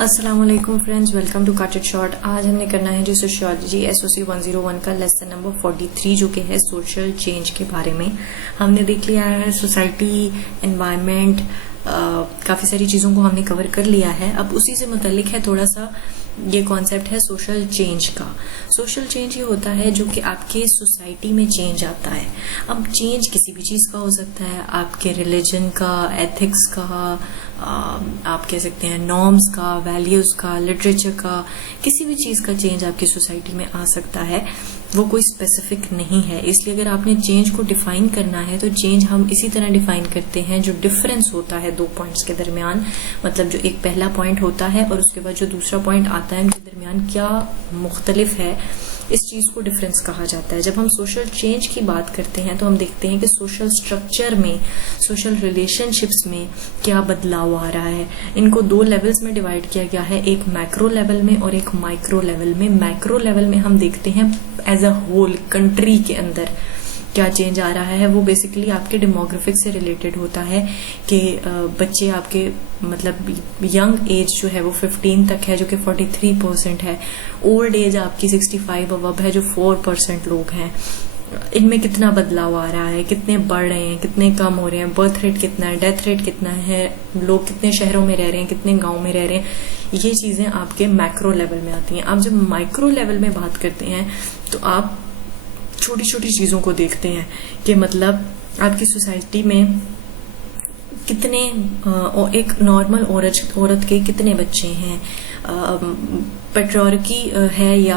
अस्सलाम वालेकुम friends, welcome to cut it short. आज हमने करना है जो सोशियोलॉजी एसओसी 101 का लेसन नंबर 43 जो कि है सोशल चेंज के बारे में। हमने देख लिया है सोसाइटी, एनवायरनमेंट, काफी सारी चीजों को हमने कवर कर लिया है। अब उसी से मुतल्लिक है थोड़ा सा ये कॉन्सेप्ट है सोशल चेंज का। सोशल चेंज ये होता है जो कि आपके सोसाइटी में चेंज आता है। अब चेंज किसी भी चीज का हो सकता है, आपके रिलीजन का, एथिक्स का, आप कह सकते हैं नॉर्म्स का, वैल्यूज का, लिटरेचर का, किसी भी चीज का चेंज आपकी सोसाइटी में आ सकता है। वो कोई स्पेसिफिक नहीं है। इसलिए अगर आपने चेंज को डिफाइन करना है तो चेंज हम इसी तरह डिफाइन करते हैं जो डिफरेंस होता है दो पॉइंट्स के दरमियान। मतलब जो एक पहला पॉइंट होता है और उसके बाद जो दूसरा पॉइंट आता है, उनके दरमियान क्या मुख्तलिफ है, इस चीज को डिफरेंस कहा जाता है। जब हम सोशल चेंज की बात करते हैं तो हम देखते हैं कि सोशल स्ट्रक्चर में, सोशल रिलेशनशिप्स में क्या बदलाव आ रहा है। इनको दो लेवल्स में डिवाइड किया गया है, एक मैक्रो लेवल में और एक माइक्रो लेवल में। मैक्रो लेवल में हम देखते हैं एज अ होल कंट्री के अंदर क्या चेंज आ रहा है। वो बेसिकली आपके डेमोग्राफिक से रिलेटेड होता है कि बच्चे आपके मतलब यंग एज जो है वो 15 तक है जो कि 43% है। ओल्ड एज आपकी 65 अबव है जो 4% लोग हैं। इनमें कितना बदलाव आ रहा है, कितने बढ़ रहे हैं, कितने कम हो रहे हैं, बर्थ रेट कितना है, डेथ रेट कितना है, लोग कितने शहरों में रह रहे हैं, कितने गांव में रह रहे हैं, ये चीजें आपके मैक्रो लेवल में आती हैं। आप जब माइक्रो लेवल में बात करते हैं तो आप छोटी छोटी चीजों को देखते हैं कि मतलब आपकी सोसाइटी में कितने एक नॉर्मल औरत के कितने बच्चे हैं, पेट्रियार्की है या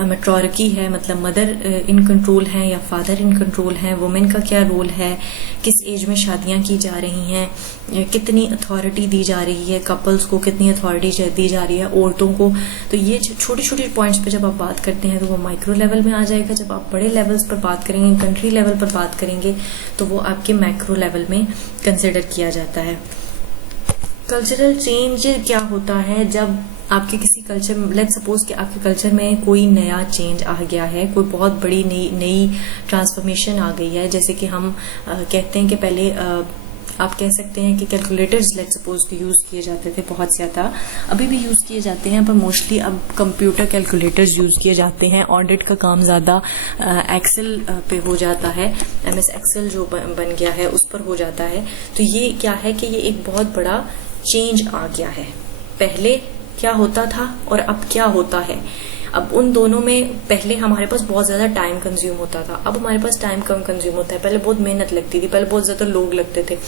मेट्रियार्की है, मतलब मदर इन कंट्रोल है या फादर इन कंट्रोल है, वुमेन का क्या रोल है, किस एज में शादियां की जा रही हैं, कितनी अथॉरिटी दी जा रही है कपल्स को, कितनी अथॉरिटी दी जा रही है औरतों को। तो ये छोटी छोटी पॉइंट्स पे जब आप बात करते हैं तो वो माइक्रो लेवल में आ जाएगा। जब आप बड़े लेवल्स पर बात करेंगे, कंट्री लेवल पर बात करेंगे, तो वो आपके मैक्रो लेवल में कंसिडर किया जाता है। कल्चरल चेंज क्या होता है जब आपके किसी कल्चर में, लेट्स सपोज कि आपके कल्चर में कोई नया चेंज आ गया है, कोई बहुत बड़ी नई ट्रांसफॉर्मेशन आ गई है। जैसे कि हम कहते हैं कि पहले आप कह सकते हैं कि कैलकुलेटर्स लेट्स सपोज कि यूज किए जाते थे बहुत ज्यादा, अभी भी यूज किए जाते हैं, पर मोस्टली अब कंप्यूटर कैलकुलेटर्स यूज किए जाते हैं। ऑडिट का काम ज्यादा एक्सेल पे हो जाता है, MS एक्सेल जो बन गया है उस पर हो जाता है। तो ये क्या है कि ये एक बहुत बड़ा चेंज आ गया है। पहले क्या होता था और अब क्या होता है। अब उन दोनों में पहले हमारे पास बहुत ज्यादा टाइम कंज्यूम होता था, अब हमारे पास टाइम कम कंज्यूम होता है। पहले बहुत मेहनत लगती थी, पहले बहुत ज्यादा लोग लगते थे,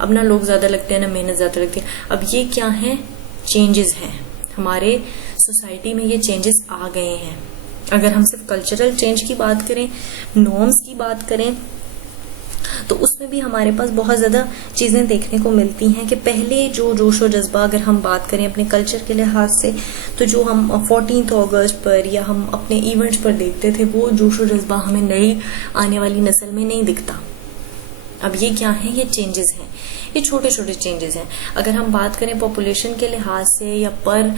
अब ना लोग ज्यादा लगते हैं ना मेहनत ज्यादा लगती है। अब ये क्या है, चेंजेस हैं हमारे सोसाइटी में, ये चेंजेस आ गए हैं। अगर हम सिर्फ कल्चरल चेंज की बात करें, नॉर्म्स की बात करें, तो उसमें भी हमारे पास बहुत ज्यादा चीजें देखने को मिलती हैं कि पहले जो जोश और जज्बा, अगर हम बात करें अपने कल्चर के लिहाज से, तो जो हम 14 अगस्त पर या हम अपने इवेंट्स पर देखते थे, वो जोश और जज्बा हमें नई आने वाली नस्ल में नहीं दिखता। अब ये क्या है, ये चेंजेस हैं, ये छोटे छोटे चेंजेस हैं। अगर हम बात करें पॉपुलेशन के लिहाज से या पर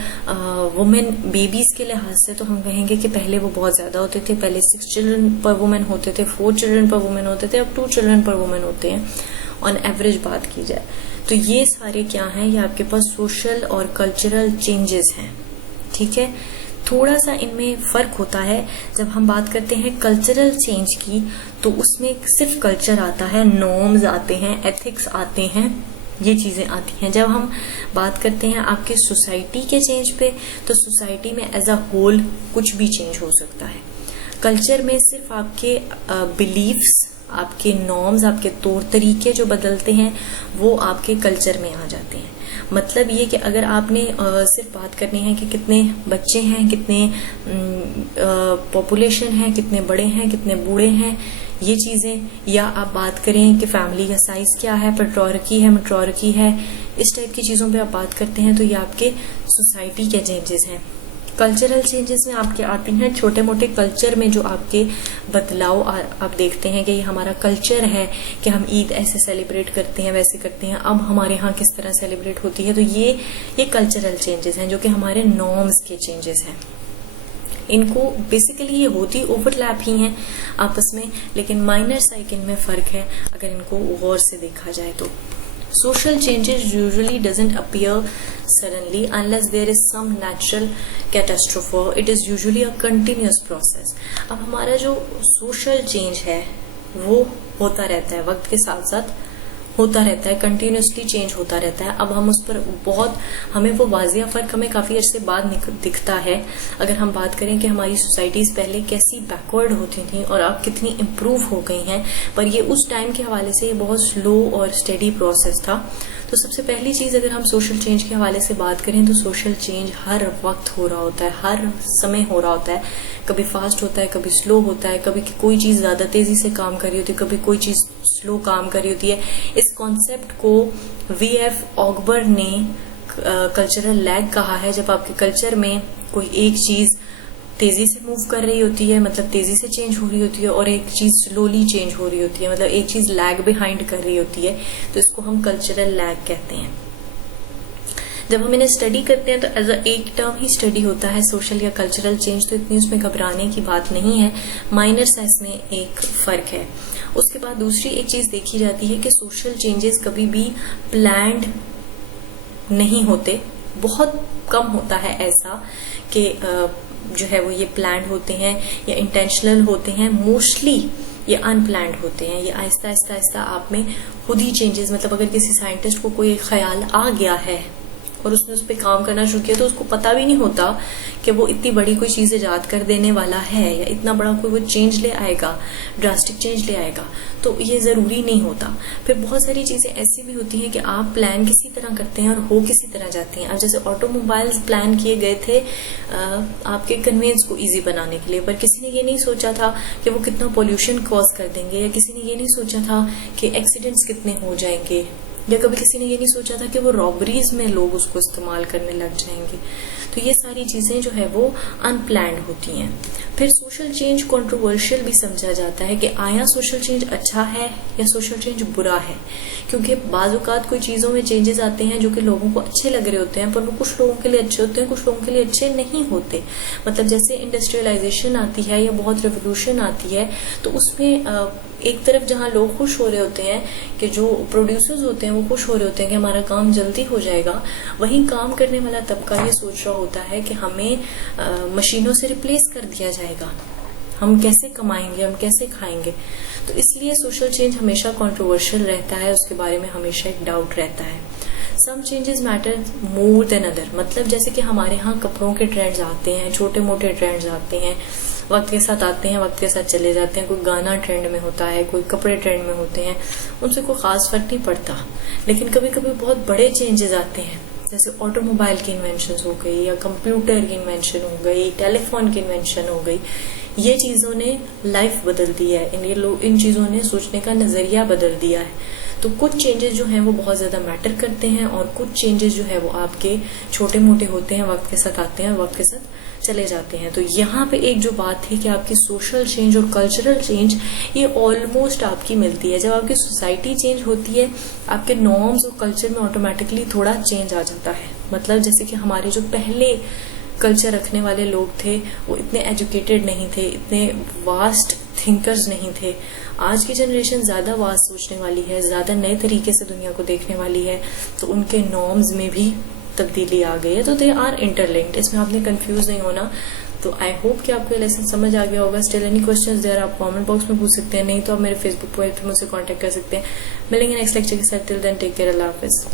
वुमेन बेबीज के लिहाज से, तो हम कहेंगे कि पहले वो बहुत ज्यादा होते थे। पहले 6 चिल्ड्रन पर वुमेन होते थे, 4 चिल्ड्रन पर वुमेन होते थे, अब 2 चिल्ड्रन पर वुमेन होते हैं ऑन एवरेज बात की जाए। तो ये सारे क्या हैं, ये आपके पास सोशल और कल्चरल चेंजेस हैं। ठीक है, थोड़ा सा इनमें फर्क होता है। जब हम बात करते हैं कल्चरल चेंज की, तो उसमें सिर्फ कल्चर आता है, नॉर्म्स आते हैं, एथिक्स आते हैं, ये चीजें आती हैं। जब हम बात करते हैं आपके सोसाइटी के चेंज पे, तो सोसाइटी में एज अ होल कुछ भी चेंज हो सकता है। कल्चर में सिर्फ आपके बिलीफ्स, आपके नॉर्म्स, आपके तौर तरीके जो बदलते हैं, वो आपके कल्चर में आ जाते हैं। मतलब ये कि अगर आपने सिर्फ बात करनी है कि कितने बच्चे हैं, कितने पॉपुलेशन है, कितने बड़े हैं, कितने बूढ़े हैं, ये चीजें, या आप बात करें कि फैमिली का साइज क्या है, पेट्रियार्की है, मेट्रियार्की है, इस टाइप की चीजों पे आप बात करते हैं, तो ये आपके सोसाइटी के चेंजेस हैं। कल्चरल चेंजेस में आपके आती हैं छोटे मोटे कल्चर में जो आपके बदलाव आप देखते हैं कि ये हमारा कल्चर है कि हम ईद ऐसे सेलिब्रेट करते हैं, वैसे करते हैं, अब हमारे यहाँ किस तरह सेलिब्रेट होती है। तो ये कल्चरल चेंजेस हैं जो कि हमारे नॉर्म्स के चेंजेस हैं। इनको बेसिकली ये होती ओवरलैप ही हैं आपस में, लेकिन माइनर साइकिल में फर्क है अगर इनको गौर से देखा जाए तो। social changes usually doesn't appear suddenly unless there is some natural catastrophe. It is usually a continuous process. अब हमारा जो social change है वो होता रहता है, वक्त के साथ साथ होता रहता है, कंटिन्यूसली चेंज होता रहता है। अब हम उस पर बहुत, हमें वो वाजिया फर्क हमें काफी अर्से बाद दिखता है। अगर हम बात करें कि हमारी सोसाइटीज पहले कैसी बैकवर्ड होती थी और अब कितनी इम्प्रूव हो गई हैं, पर ये उस टाइम के हवाले से ये बहुत स्लो और स्टेडी प्रोसेस था। तो सबसे पहली चीज, अगर हम सोशल चेंज के हवाले से बात करें तो सोशल चेंज हर वक्त हो रहा होता है, हर समय हो रहा होता है। कभी फास्ट होता है, कभी स्लो होता है, कभी कोई चीज ज्यादा तेजी से काम कर रही होती है, कभी कोई चीज स्लो काम कर रही होती है। इस कॉन्सेप्ट को वीएफ ऑगबर ने कल्चरल लैग कहा है। जब आपके कल्चर में कोई एक चीज तेजी से मूव कर रही होती है, मतलब तेजी से चेंज हो रही होती है, और एक चीज स्लोली चेंज हो रही होती है, मतलब एक चीज लैग बिहाइंड कर रही होती है, तो इसको हम कल्चरल लैग कहते हैं। जब हम इन्हें स्टडी करते हैं तो एज एक टर्म ही स्टडी होता है सोशल या कल्चरल चेंज, तो इतनी उसमें घबराने की बात नहीं है, माइनर सा इसमें एक फर्क है। उसके बाद दूसरी एक चीज देखी जाती है कि सोशल चेंजेस कभी भी प्लान्ड नहीं होते, बहुत कम होता है ऐसा कि जो है वो ये प्लान्ड होते हैं या इंटेंशनल होते हैं। मोस्टली ये अनप्लान्ड होते हैं, ये आहिस्ता आहिस्ता आहिस्ता आप में खुद ही चेंजेस, मतलब अगर किसी साइंटिस्ट को कोई ख्याल आ गया है और उसने उस पर काम करना शुरू किया तो उसको पता भी नहीं होता कि वो इतनी बड़ी कोई चीज इजाद कर देने वाला है या इतना बड़ा कोई वो चेंज ले आएगा, ड्रास्टिक चेंज ले आएगा, तो ये जरूरी नहीं होता। फिर बहुत सारी चीजें ऐसी भी होती हैं कि आप प्लान किसी तरह करते हैं और हो किसी तरह जाती हैं। अब जैसे ऑटोमोबाइल्स प्लान किए गए थे आपके कन्वेंस को इजी बनाने के लिए, पर किसी ने ये नहीं सोचा था कि वो कितना पोल्यूशन कॉज कर देंगे, या किसी ने ये नहीं सोचा था कि एक्सीडेंट्स कितने हो जाएंगे, या कभी किसी ने ये नहीं सोचा था कि वो रॉबरीज में लोग उसको इस्तेमाल करने लग जाएंगे। तो ये सारी चीजें जो है वो अनप्लान्ड होती हैं। फिर सोशल चेंज कंट्रोवर्शियल भी समझा जाता है कि आया सोशल चेंज अच्छा है या सोशल चेंज बुरा है, क्योंकि बाज़-औक़ात कोई चीजों में चेंजेस आते हैं जो कि लोगों को अच्छे लग रहे होते हैं, पर वो कुछ लोगों के लिए अच्छे होते हैं, कुछ लोगों के लिए अच्छे नहीं होते। मतलब जैसे इंडस्ट्रियलाइजेशन आती है या बहुत रेवोल्यूशन आती है, तो उसमें एक तरफ जहां लोग खुश हो रहे होते हैं कि जो प्रोड्यूसर्स होते हैं वो खुश हो रहे होते हैं कि हमारा काम जल्दी हो जाएगा, वहीं काम करने वाला तबका ये सोच रहा होता है कि हमें मशीनों से रिप्लेस कर दिया जाएगा, हम कैसे कमाएंगे, हम कैसे खाएंगे। तो इसलिए सोशल चेंज हमेशा कंट्रोवर्शियल रहता है, उसके बारे में हमेशा एक डाउट रहता है। Some changes matter more than other, मतलब जैसे कि हमारे यहाँ कपड़ों के ट्रेंड्स आते हैं, छोटे मोटे ट्रेंड्स आते हैं, वक्त के साथ आते हैं, वक्त के साथ चले जाते हैं। कोई गाना ट्रेंड में होता है, कोई कपड़े ट्रेंड में होते हैं, उनसे कोई खास फर्क नहीं पड़ता। लेकिन कभी कभी बहुत बड़े चेंजेस आते हैं, जैसे ऑटोमोबाइल की इन्वेंशन हो गई, या कंप्यूटर की इन्वेंशन हो गई, टेलीफोन की इन्वेंशन हो गई। ये चीजों ने लाइफ बदल दी है, इन चीजों ने सोचने का नजरिया बदल दिया है। तो कुछ चेंजेस जो हैं वो बहुत ज्यादा मैटर करते हैं, और कुछ चेंजेस जो है वो आपके छोटे मोटे होते हैं, वक्त के साथ आते हैं, वक्त के साथ चले जाते हैं। तो यहाँ पे एक जो बात थी कि आपकी सोशल चेंज और कल्चरल चेंज ये ऑलमोस्ट आपकी मिलती है। जब आपकी सोसाइटी चेंज होती है, आपके नॉर्म्स और कल्चर में ऑटोमेटिकली थोड़ा चेंज आ जाता है। मतलब जैसे कि हमारे जो पहले कल्चर रखने वाले लोग थे वो इतने एजुकेटेड नहीं थे, इतने वास्ट थिंकर्स नहीं थे। आज की जनरेशन ज्यादा वास्ट सोचने वाली है, ज्यादा नए तरीके से दुनिया को देखने वाली है, तो उनके नॉर्म्स में भी तब्दीली आ गई है। तो दे आर इंटरलिंक्ड, इसमें आपने कंफ्यूज नहीं होना। तो आई होप कि आपको ये लेसन समझ आ गया होगा। स्टिल एनी क्वेश्चंस देयर आप कमेंट बॉक्स में पूछ सकते हैं, नहीं तो आप मेरे फेसबुक पेज पर मुझसे कांटेक्ट कर सकते हैं। मिलेंगे नेक्स्ट लेक्चर के साथ। टिल देन टेक केयर, अल्लाह हाफिज।